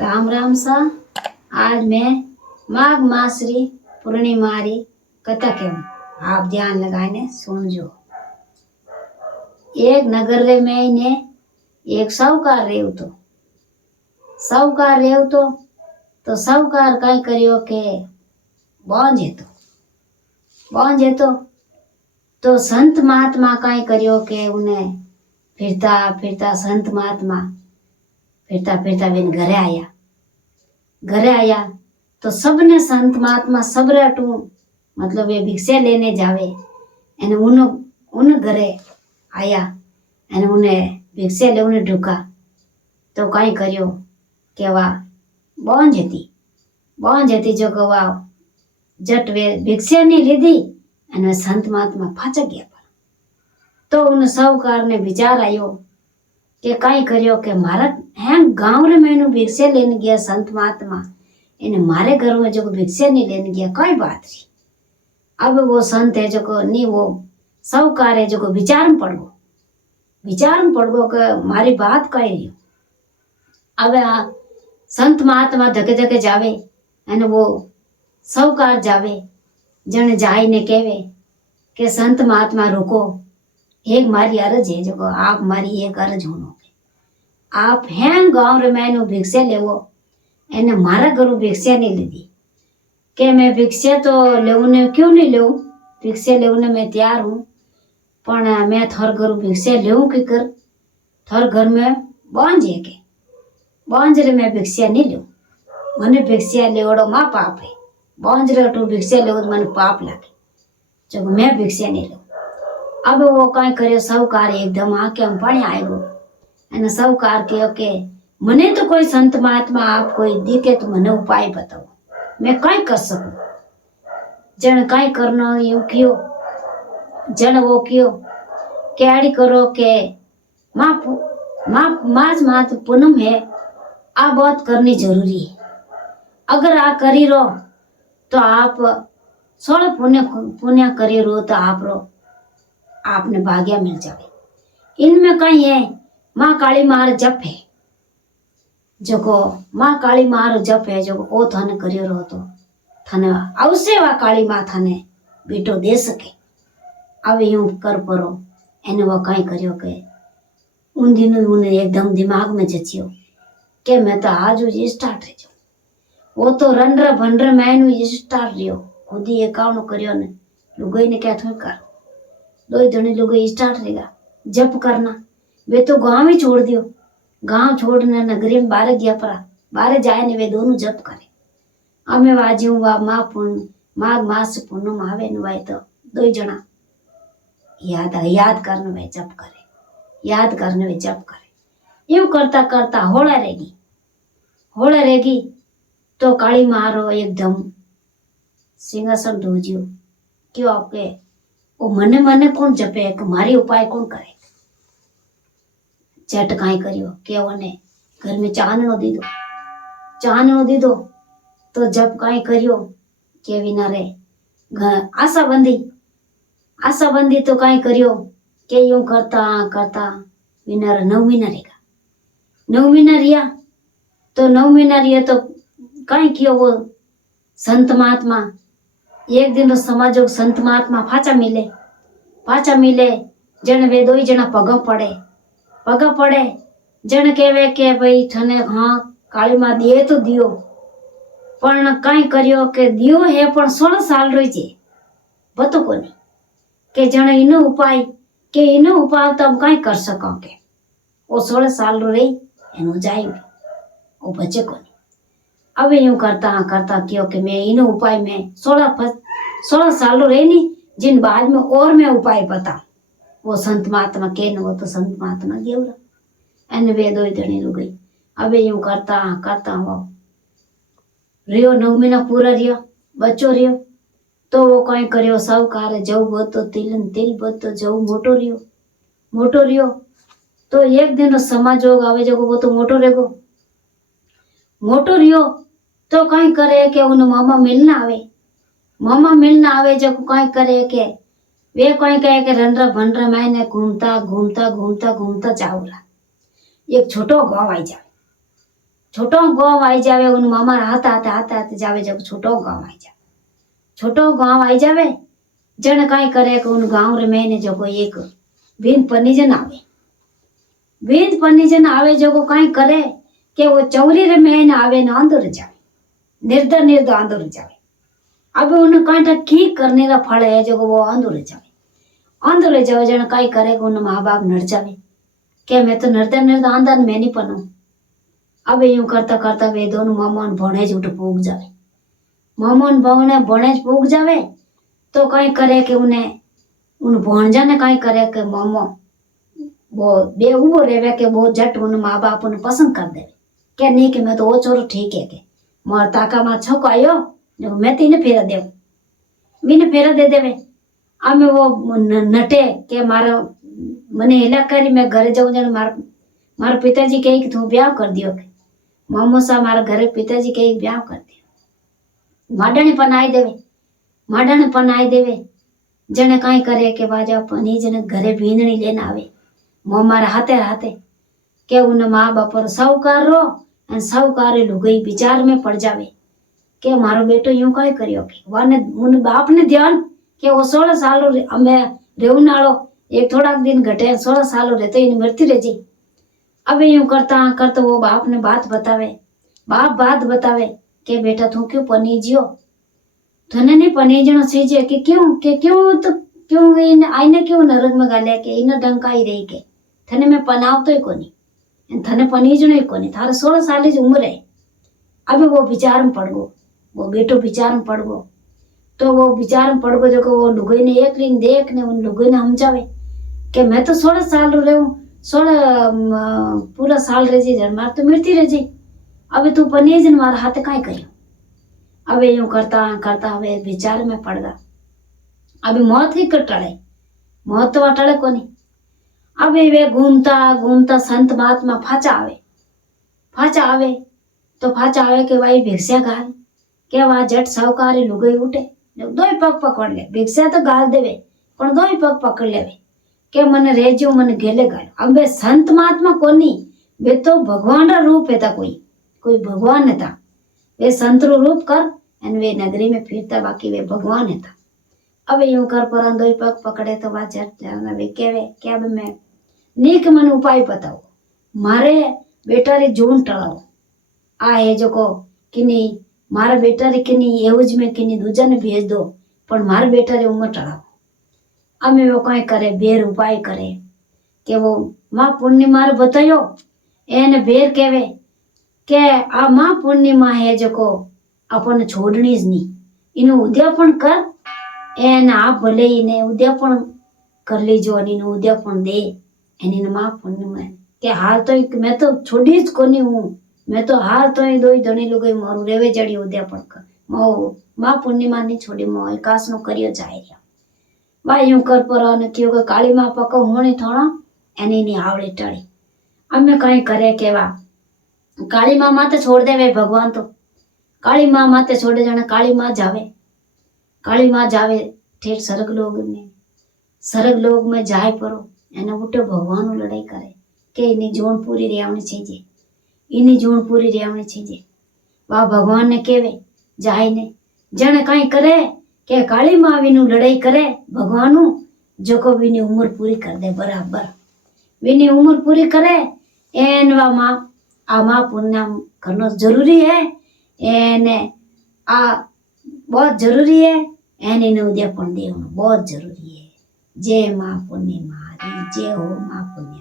राम राम सा। आज मैं माघ मास री पूर्णिमा री कथा कहूँ। आप ध्यान लगाने सुनजो। एक नगर रे में ने एक साहूकार रेव तो साहूकार कई करियो के बांझे तो संत महात्मा कई करियो के उन्हें फिरता फिरता संत महात्मा फिरता बिन घरे आया तो सबने संत महात्मा सब रेटू मतलब ये भिक्षा लेने जावे एने उन घरे आया एने उन्हें भिक्षा ले उन्हें ढूका तो कई करियो के वा बांझ थी जो कवा जट वे भिक्षा नहीं लीधी एने संत महात्मा फाचक गया तो उन साहूकार ने विचार आयो के कई करियो के मारा है गांव रे मैंने भिक्षा लेने गया संत महात्मा इने मारे घर में जो भिक्षा नहीं लेने गया कोई बात नहीं। अब वो संत है जो को नहीं वो साहूकार है जो को विचार में पड़ गो के मारी बात कही रही। अब संत महात्मा धके धके जावे एने वो साहूकार जावे जने जाई ने कहवे के संत महात्मा रुको एक मारी अर्ज है जो को आप मारी एक अर्ज होनो आप हैं गांव रे मैंने भिक्षा लेवो एने मारा घरों भिक्षा नहीं लीधी के मैं भिक्षा तो लेने क्यों नहीं लेऊं भिक्षा लेने मैं तैयार हूँ पण मैं थोर घरों भिक्षा लेऊं की कर थोर घर में बांझ रे मैं भिक्षा नहीं लेऊं मने भिक्षा लेवड़ो माँ पाप है बांझ रे तू भिक्षा लेवो तो मने पाप लागे जो मैं भिक्षा नहीं लेऊं। अब वो कई करे साहूकार एकदम आके हम पानी आएगो एने साहूकार के मने तो कोई संत महात्मा आप कोई दिखे तो मने उपाय बताओ मैं कई कर सकूं। जन कई करना यूं कियो जन वो कियो कैडी करो के मात पूनम है आ बात करनी जरूरी है अगर आ करी रो तो आप 16 पुण्य करी रो तो आपने भाग्य मिल जावे। इनमें कहीं है माँ काली मार जप है जो को माँ काली मार जप है जो ओ थाने करियो रहो तो थाने अवश्य वा काली माँ थाने बेटो दे सके। अब यूं कर परो एने वो कहीं करियो के उन दिनों उन्हें एकदम दिमाग में जचियो के मैं तो आज जी स्टार्ट रह जाऊं वो तो रंड्र भंड्र मैनू स्टार्ट रियो खुद ही एकाउंट करियो ने लुगाई ने क्या थोड़ी कर दो जने लुगाई स्टार्ट रहेगा जप करना वे तो गांव ही छोड़ दियो गांव छोड़ने नगरी में बाहर गया परा बाहर जाए ने वे दोनों जप करे हमें वाजू वा माघ मास पूनम आवे न वाए तो दो जना याद करने वे जप करे यूं करता करता होड़ा रहेगी तो काली मारो एकदम सिंहासन ढूंढियो क्यों आपके वो मने कौन जपे मारी उपाय कौन करे चट काई करियो के ओने घर में चाननो दी दो तो जब काई करियो के विना रे आशा बंदी तो काई करियो के यूं करता विना रे 9 महीना रहेगा 9 महीना रिया तो काई कियो वो संत महात्मा एक दिन तो समाजो संत महात्मा फाचा मिले जन वे दो जना पगा पड़े जन केवे के भाई थने हाँ काली माँ दिए तो दियो पण कई करियो के दियो है पण 16 साल रही जे बतो कोनी के जन इनो उपाय तब कई कर सको के वो 16 साल रही एनो जाएगी वो बचे कोनी। अब यूं करता क्यों के मैं इनो उपाय में 16 साल रही नहीं जिन बाद में और मैं उपाय बता वो संत महात्मा के न वो तो संत महात्मा गेवरा एन वे दो जनी लुग गई। अब यूं करता वो रियो 9 महीना पूरा रियो बच्चो रियो तो वो कई करियो साहूकार जव बतो तिल बतो जव मोटो रियो तो एक दिन समाजोग आवे जो वो तो मोटो रियो तो कई करे के उन मामा मिलना आवे जो कई करे के वे कहीं कहे के रंड्रा भंड्रा मैंने घूमता चावला एक छोटो गाँव आई जाए छोटो गांव आई जावे उन मामा हाथा हाथे हाथा हाथे जावे जब छोटो गांव आई जावे छोटो गांव आई जावे जन काई करे कि उन गांव रे मैंने जो कोई एक बीन पनीजन आवे बीन पनीजन आवे जो को काई करे कि वो चौरी रे मैंने आवे ना अंदर जावे निर्दर निर्दर अंदर जावे अब उन कांटा की करने रा फल है जो वो अंदर जावे अंदर जावे जन काई करे कि उन माँ बाप नड़ जावे के मैं तो निर्दर निर्दर अंदर मैं नहीं पनू अब यूं करता करता वे दोनों मामन भणेज उठ पूग जावे मामन भावने भणेज पूग जावे तो कई करे कि उन्हें उन भणजा ने कई करे कि मामो वो बे उबो रेवे के वो जट उन माँ बाप उन पसंद कर दे के नहीं कि मैं तो वो छोरो ठीक है के मोर ताका मा छको आयो जो मैं तीने फेरा दे मीने फेरा दे देवे आमे वो नटे के मारो मने हिला करी मैं घरे जाऊं जन मार पिताजी कहे कि तू ब्याह कर दियो के मामो सा मारा घरे पिताजी कहे ब्याह कर दियो माडणी पनाई देवे जने काई करे के बाजा पनी जने घरे भींदणी लेने आवे मो मारा हाथे हाथे के उन माँ बाप साहूकार रो अन साहूकार लुगई विचार में पड़ जावे के मारो बेटो यूं काई करियो के वाने उन बाप ने ध्यान के वो 16 साल अमे रेवन नालो एक थोड़ा दिन घटे 16 साल रहते इन मृत्यु रह जी अब यूं करता करता वो बाप ने बात बतावे के बेटा तू क्यों पनीजियो थने नहीं पनीजनो सीजे कि क्यों तो क्यों इन आईने क्यों नरक में गाले के इन डंकाई रही के थने में पनाव तो ही कोनी थने पनीजनो ही कोनी थारे 16 साल की उम्र है अभी वो विचार में पड़ गो वो बेटो विचार में पड़ गो तो वो विचार में पड़ गो जो वो लुगई ने एक दिन देख ने उन लुगई ने समझावे कि मैं तो 16 साल रहूं 16 पूरा साल रह जी मार तो मृत्यु रह जी अबे तू पनीजन मार हाथ काई करियो अबे यूं करता करता हवे विचार में पड़ गया अभी मौत ही टले मौत तो टले कोनी अबे वे घूमता घूमता संत महात्मा फाचा आवे तो फाचा आवे के भाई भिक्षा गाल के वहां जट साहूकारी लुगई उठे दो ही पग पकड़ ले भिक्षा तो गाल देवे पण दो ही पग पकड़ लेवे के मन रेजो मन गेले गाल अबे संत महात्मा कोनी वे तो भगवान रा रूप है कोई भगवान है था वे संत रो रूप कर एन वे नगरी में फिरता बाकी वे भगवान है था अब यूं कर पर दो ही पग पकड़े तो वा जट वे केवे के अब मैं नीक मन उपाय बताओ मारे बेटा रे जून टळाओ आ है जो को किनी मारा बेटा रे किनी एवज में किनी दूजा ने भेज दो पर मारा बेटा रे उमर टळाओ अमे वो कई करे बेर उपाय करे के वो मां पूर्णिमा रे बतायो एने बेर केवे के आ मां पूर्णिमा है जो को अपन छोड़नी ज नहीं इनु उद्यापन कर एन आप भले इने उद्यापन कर लीजो और इनु उद्यापन दे एनी मां पूर्णिमा के हाल तो मैं तो छोड़ी ज कोनी हूं मैं तो हाल तो दो ही धनी लोग मारू रेवे जड़ी उद्यापन कर मां पूर्णिमा नहीं छोड़ी मो एकास नो करियो जाय रिया वा यूं कर पर ने क्यों के काली मां पको होनी थोड़ा एनी नी आवड़ी टड़ी अमे कई करे केवा काली मां माते छोड़ देवे भगवान तो काली मां माते छोड़े जाने काली मां जावे ठेठ सरग लोग में जाए परो एने उठे भगवान लड़ाई करे के इनी जोन पूरी रेवनी छीजे वा भगवान ने केवे जाए ने जने काई करे के काली मां विनु लड़ाई करे भगवानु जो को विनी उम्र पूरी कर दे बराबर विनी उम्र पूरी करे एन वा मां आ मां पुण्यम करना जरूरी है एने आ बहुत जरूरी है एने ने उद्यापन देवनो बहुत जरूरी है जय मां पूर्णिमा जय हो मां पूर्णिमा।